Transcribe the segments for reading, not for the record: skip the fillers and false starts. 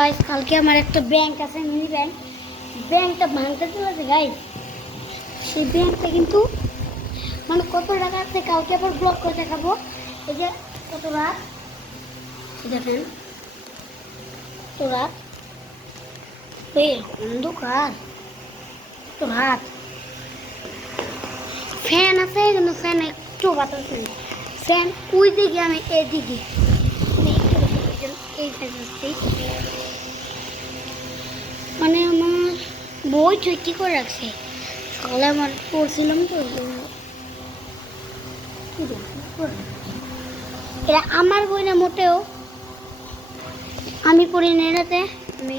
Guys কালকে আমার একটা ব্যাংক আছে মিনি ব্যাংকটা ভাঙতে চলেছে গাইস। সেই ব্যাংকটা কিন্তু মানে কত টাকা আছে কালকে আবার ব্লক করে দেখাবো। এই যে কত রাত দেখেন, কত রাত অন্ধকার, কত রাত, ফ্যান আছে কিন্তু ফ্যান একটু বাতাস নেই। ফ্যান ওই দিকে, আমি এদিকে এই ফ্যান আসছি। মানে আমার বই চুরি করে রাখছে, সকালে আমার পড়ছিলাম তো। এটা আমার বই না মোটেও, আমি পড়ি না এটাতে, আমি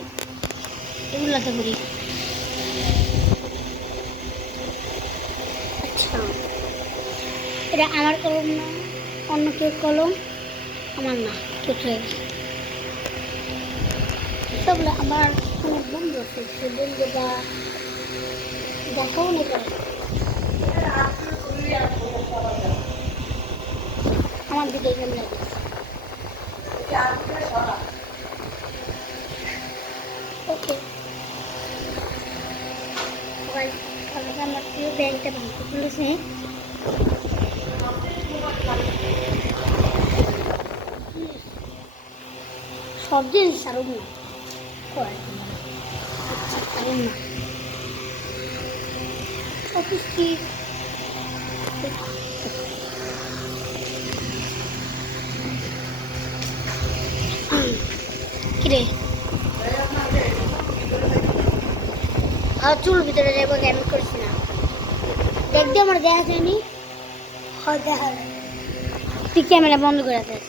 এগুলাতে পড়ি। আচ্ছা, এটা আমার কলম না, অন্য কেউ কলম, আমার না কেউ সবগুলো আমার অনেক বন্ধু আছে, সে বন্ধুটা দেখাও না করে আমার দিকে কেমন লাগে। ওকে, আমার প্রিয় ব্যাংকটা ভাঙতে চলেছে। সব জিনিস সারুন না, সারুন না অফিস কি কিরে আর চুল ভিতরে যাবো, আমি করছি না। দেখতে আমার দেখা যায়নি, দেখা তুই ক্যামেরা বন্ধ করে দিস।